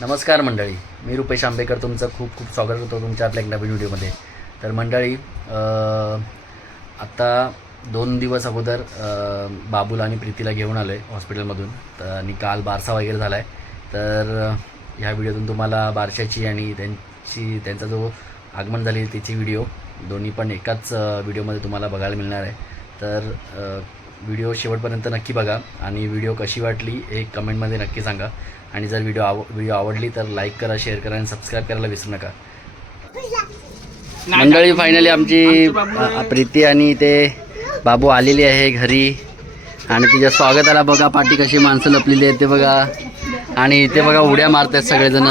नमस्कार मंडळी मी रुपेश आंबेकर तुमचं खूप खूप स्वागत करतो तुमच्या आपल्या एक नवीन व्हिडिओमध्ये तर मंडळी आत्ता दोन दिवस अगोदर बाबूला आणि प्रीतीला घेऊन आलो आहे हॉस्पिटलमधून. तर आणि काल बारसा वगैरे झाला आहे तर ह्या व्हिडिओतून तुम्हाला बारशाची आणि त्यांची त्यांचा जो आगमन झाली त्याची व्हिडिओ दोन्ही पण एकाच व्हिडिओमध्ये तुम्हाला बघायला मिळणार आहे. तर व्हिडिओ शेवटपर्यंत नक्की बघा आणि व्हिडिओ कशी वाटली हे कमेंटमध्ये नक्की सांगा. आणि जर व्हिडिओ आव व्हिडिओ आवडली तर लाईक करा शेअर करा आणि सबस्क्राईब करायला विसरू नका. मंडळी फायनली आमची प्रीती आणि ते बाबू आलेली आहे घरी. आणि तिच्या स्वागताला बघा पाठी कशी माणसं लपलेली आहेत ते बघा. आणि इथे बघा उड्या मारतात सगळेजण.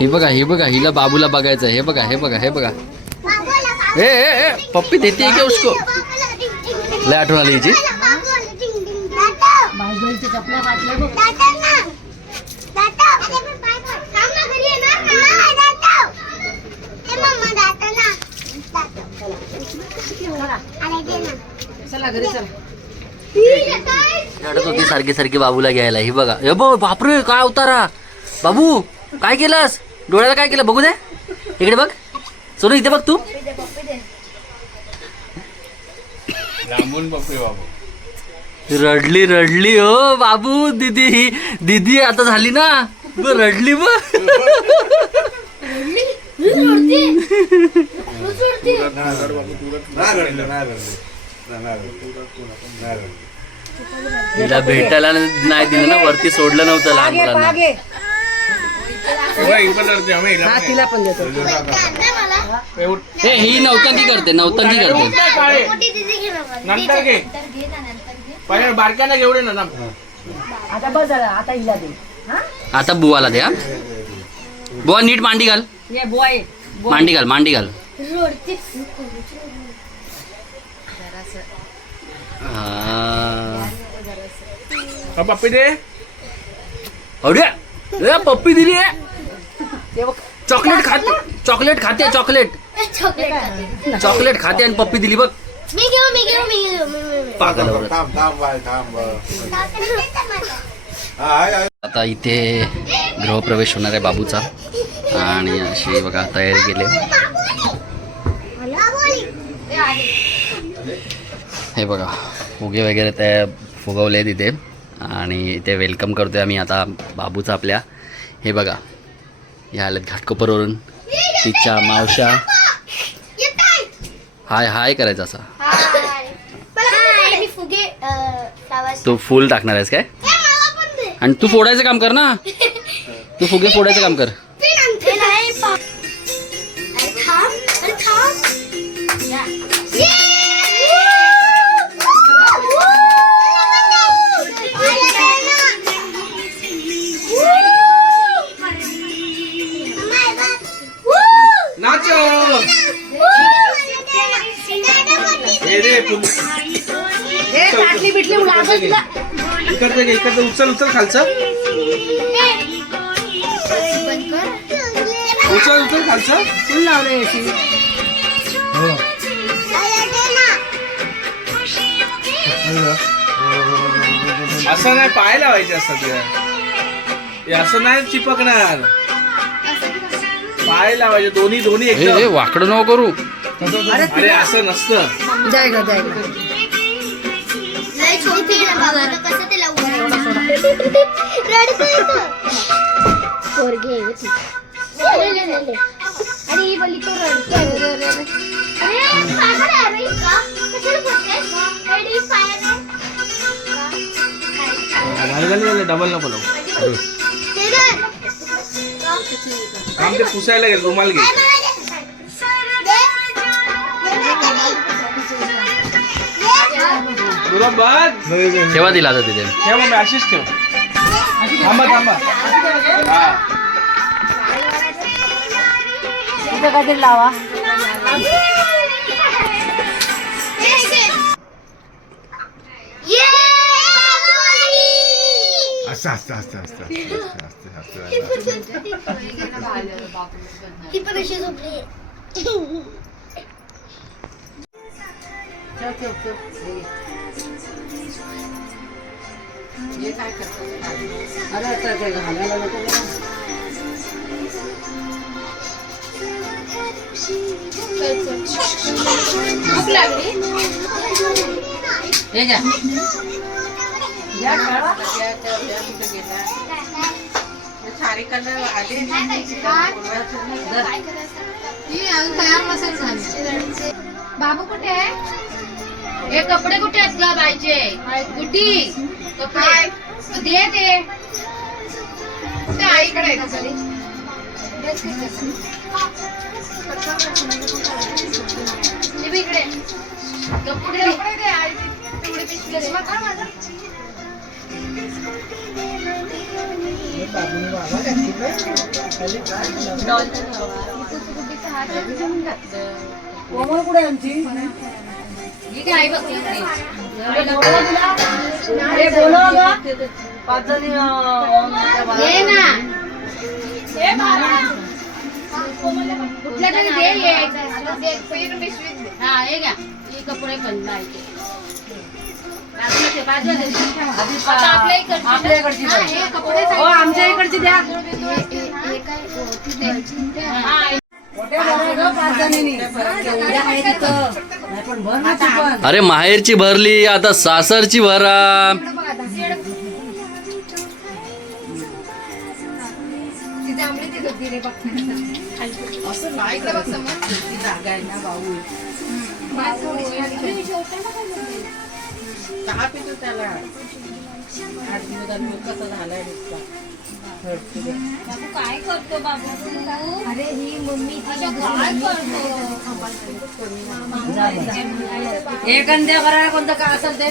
ही बघा ही बघा हिला बाबूला बघायचं हे बघा हे बघा हे बघा. ए ए ए पप्पी देते क्या उसको? लय आठवण आली हिची. रडत होती सारखी सारखी बाबूला घ्यायला. ही बघा. हे बघ बापरे काय उतारा बाबू काय केलंस? डोळ्याला काय केलं? बघू दे. इकडे बघ. सोनू इथे बघ तू. लांबून बघतोय बाबू. रडली रडली हो बाबू. दीदी दीदी आता झाली ना. ब रडली ब तिला भेटायला नाही दिलं ना वरती सोडलं नव्हतं लहान मुलांना. ही तिला पण देतो. हे ही नौटंकी करते नौटंकी करते. नंतर घे. पहिले बारक्याला ना ना. आता बस झालं आता हिला दे. हा? आता बुवाला द्या बुवा नीट मांडी घाल. मांडी घाल मांडी घाल. हा. हा, पप्पी दे. अरे पप्पी दिली आहे. ते बघ. चॉकलेट खाते चॉकलेट खाते चॉकलेट. चॉकलेट खाते. आणि पप्पी दिली बघ. मी घेऊ मी घेऊ मी घेऊ. पागल आता इथे गृहप्रवेश होणार आहे बाबूचा. आणि अशी बघा तयारी केली हे बघा फुगे वगैरे ते फुगवले तिथे आणि इथे वेलकम करतोय आम्ही आता बाबूचा आपल्या. हे बघा ह्या आल्यात घाटकोपरवरून. तिच्या मावशा हाय हाय करायचा असा. तू फुल टाकणार आहेस काय. आणि तू फोडायचं काम कर ना. तू फुगे फोडायचं काम कर. इकडचं उचल उचल खालचं. उचल उचल खालचं. फुल लावले याची हो. असं नाही पाय लावायचे असतात. हे असं नाही चिपकणार. पाय लावायचे दोन्ही दोन्ही हे एकदम. वाकडं नको करू. अरे असं नसतं. जाय ग जाय ग. लय छोटी आहे ना बाबा, आता कसं पोरगी आहे ती. ही बोलली तो. अरे, पागल आहे रे. कशाला? डबल नको लावू. काम ते पुसायला गेलं रुमाल घे बरोबर ठेवा दिला आता तिथे. ठेव मग अशीच ठेव. थांबा थांबा. हा इथं काहीतरी लावा. असं असतं असतं असतं असतं असतं असतं ती पण अशी झोपली. ठेव ठेव ठेव. हे काय करतो अरे आता काय घालायला नको भूक लागली हे घ्या या काढा. बाबू कुठे आहे हे कपडे कुठे ग बायचे कुठी? कपडे? दे ते आईकडे आहे? का घरी? ते बी इकडे. कपडे. दे आई तेवढी पिशवी माझा. कुठे आमची? पाच जणी कुठल्या तरी दे हा हे घ्या हे कपडे आपल्या इकडची हा. हे कपडे हो आमच्या इकडची द्या अरे माहेरची भरली आता सासरची भरा. असं नाही त्याला कसा झालाय काय करतो बाबा? अरे ही मम्मी काय करतो? एक अंड्या भरायला कोणतं काय असेल ते?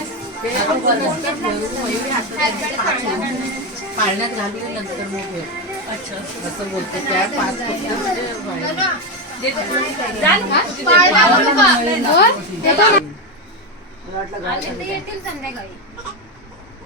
पाळण्यात घालून नंतर मग हे. असं बोलतो. त्या पाच येतील संध्याकाळी.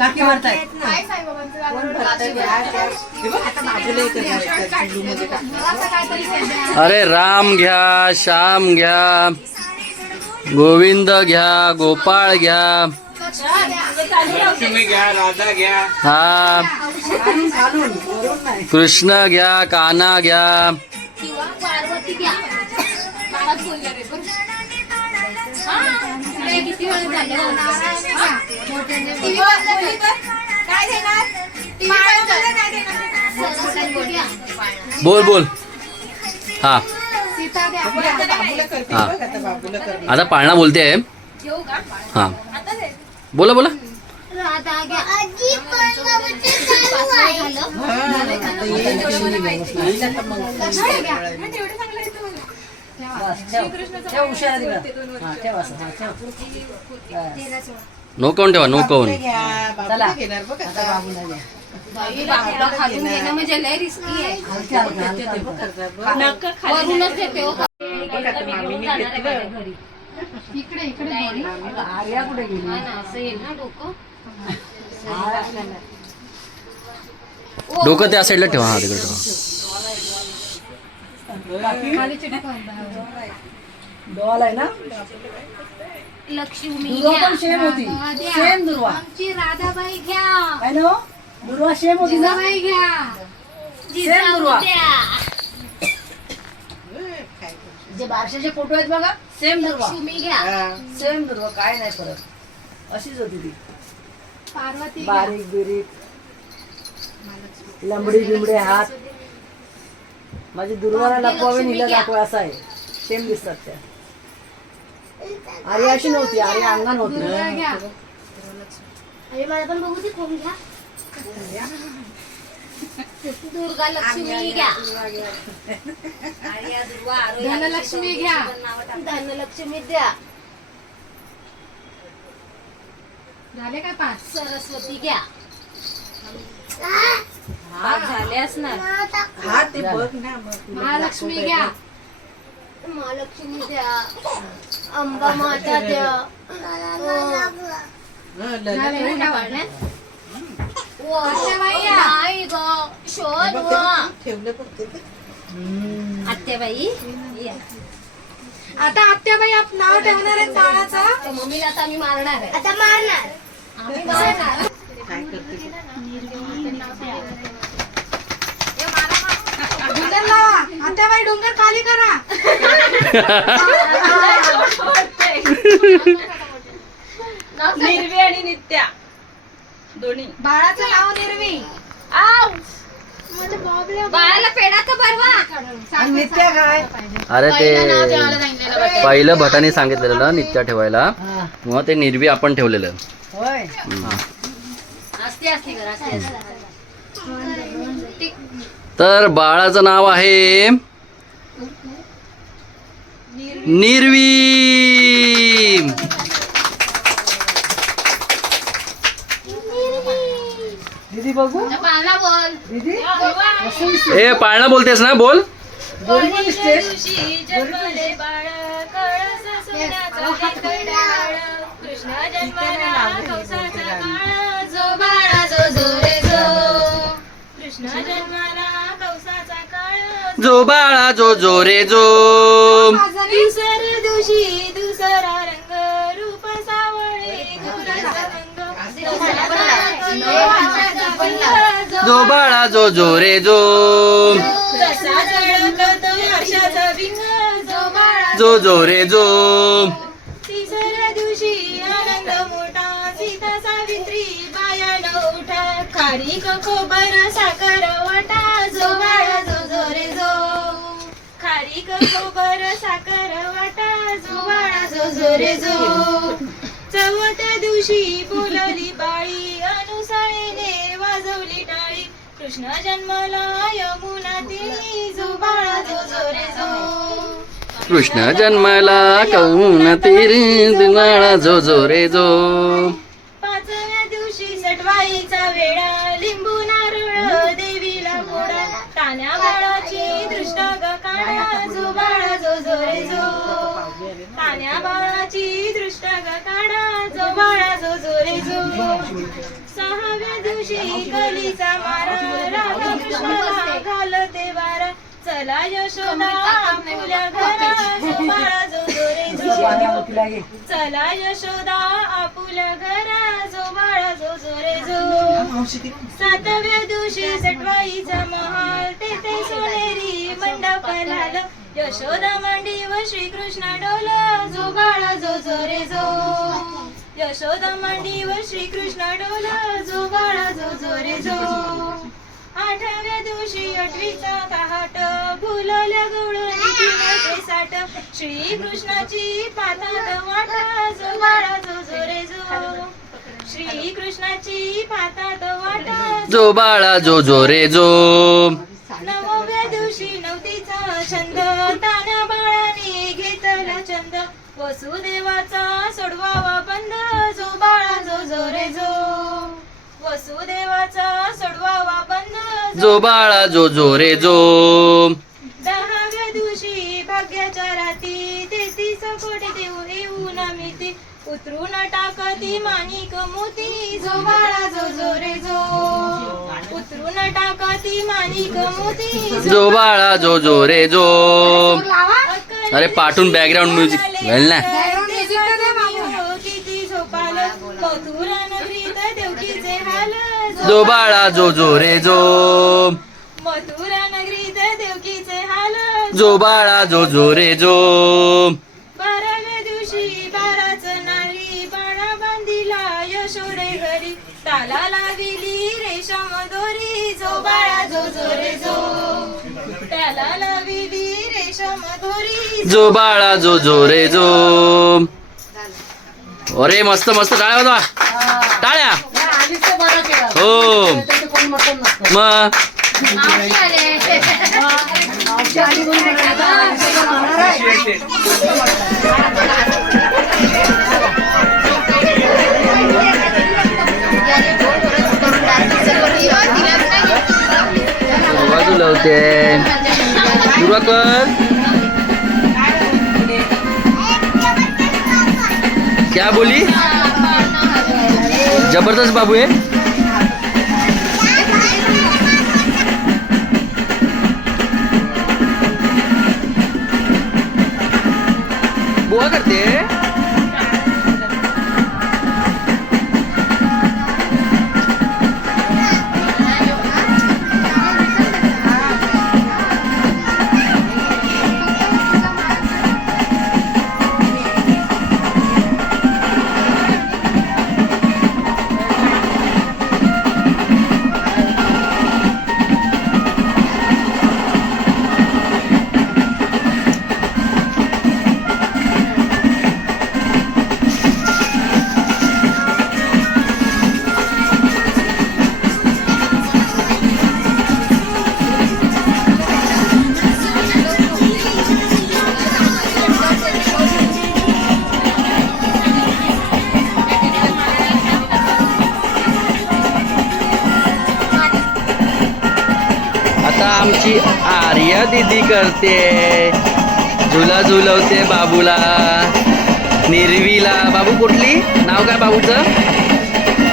भरतायत अरे राम घ्या श्याम घ्या गोविंद घ्या गोपाळ घ्या. लक्ष्मी घ्या राधा घ्या. हा. कृष्ण घ्या काना घ्या. किती वेळ झाले. बोल बोल. हा. हा. आता पाळणा बोलते. आहे? हा. बोला बोला. झालं. नोकवून ठेवा नोकवून. आर्या कुठे गेली? असं येईल ना डोकं. डोकं त्या साईडला ठेवा हा तिकडे ठेवा. डॉल आहे ना? लक्ष्मी दुर्वा घ्या. पण सेम होती. राधा द्या. सेम दुर्वा. आमची राधाबाई घ्या. आहे ना हो? दुर्वा सेम होती ना? जिजाबाई घ्या. सेम दुर्वा. द्या. जे बारशाचे फोटो आहेत बघा सेम दुर्वा. लक्ष्मी घ्या. सेम दुर्वा. काय नाही परत अशीच होती ती. पार्वती घ्या. बारीक बिरीक लंबडी बिंबडे हात. माझी दुर्वाला लपवावे निला दाखवा असं आहे. सेम दिसतात त्या. आर्या अशी नव्हती आर्या अंगण होती. अरे मला पण बघू दे कोण घ्या. दुर्गा लक्ष्मी घ्या. धनलक्ष्मी घ्या. धनलक्ष्मी द्या. झाले काय पाच? सरस्वती घ्या. हा ते बघ ना महालक्ष्मी घ्या. महालक्ष्मी द्या. अंबा माता द्या. नाही ग शोध आत्याबाई या. आता आत्याबाई आप- नाव ठेवणार आहेत बाळाचं? तर मम्मीला आता आम्ही मारणार आहे. आता मारणार. आम्ही मारणार. डोंगर डोंगर खाली करा. निर्वी आणि नित्या. दोन्ही. बाळाचं नाव निर्वी. बाळाला पेडा का बरवा नित्या काय? अरे ते पहिलं भटाने सांगितलेलं नित्या ठेवायला. मग ते निर्वी आपण ठेवलेलं. होय. असते असते घर असते तर बाळाचं नाव आहे निर्वी. दीदी बघू. पाला बोल. दीदी? ए पाळणा बोलतेस ना बोल. दोन्ही पण दिसते जो बाळा जो जो रे जो. दिवशी दुसरा रंग रूप सावळे. जो बाळा जो जो रे जो. जो जो रे जो. तिसऱ्या दिवशी आनंद मोठा. सीता सावित्री उठा. खारी खोबर साखर वाटा. जो बाळा रे जो. खारी गोबर साखर वाटा जो बाळा जो जो रे जो. चौथ्या दिवशी बोलवली बाळी अनुसाळीने वाजवली टाळी कृष्ण जन्मला यमुना ती जो बाळा जो जो रे जो. कृष्ण जन्माला कौन तीर बाळा जो जो रे जो. बाळा जो जो रे जो तान्या बाळाची दृष्ट काढा जो बाळा जो जो रे जो. सहाव्या दिवशी गलीचा मारा राधा कृष्णाला घालते वारा. चला यशोदा घरा जो बाळा जो जो. चला यशोदा आपुल्या घरा जो बाळा जो जो रे जो. सातव्या दिवशी सटवाईचा महाल तेथे सोनेरी मंडप झालं यशोदा मांडीव श्रीकृष्ण डोला जो बाळा जो जो रे जो. यशोदा मांडीव श्रीकृष्ण डोला जो बाळा जो जो रे जो. आठव्या दिवशी अठवीचा पहाट फुलल्या गवळणी साठ श्रीकृष्णाची पातात वाटा जो बाळा जो जो रे जो. श्रीकृष्णाची पातात वाटा जो बाळा जो जो रे जो. नवव्या दिवशी नवतीचा छंद. ताना बाळाने घेतला छंद. वसुदेवाचा सोडवावा बंद. जो बाळा जो जो रे जो. वसुदेवाचा सोडवावा बंद. जो बाळा जो जो रे जो. उतरून टाकती माणिक मोती. जो बाळा जो जो रे जो. उतरून टाकती माणिक मोती. जो बाळा जो जो रे जो. अरे पाठून बॅकग्राऊंड म्युझिक घाल ना? जो बाळा जो जो रे जो. मथुरा नगरीत देवकीचे हाल. जो बाळा जो जो रे जो. लाविली रेशम दोरी जो बाळा जो जो रे जो. त्याला लाविली रेशम दोरी जो बाळा जो जो रे जो. अरे मस्त मस्त. टाळ्या वाजवा टाळ्या. हो. मग लावते सुरुवात कर क्या बोली जबरदस्त बाबू आहे बुवा करते आता आमची आर्या दिदी करते. झुला झुलवते बाबूला. निर्वीला. बाबू कुठली? नाव काय बाबूचं?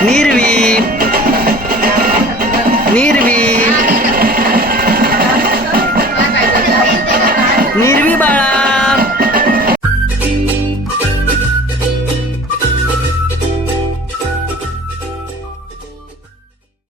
निर्वी. निर्वी.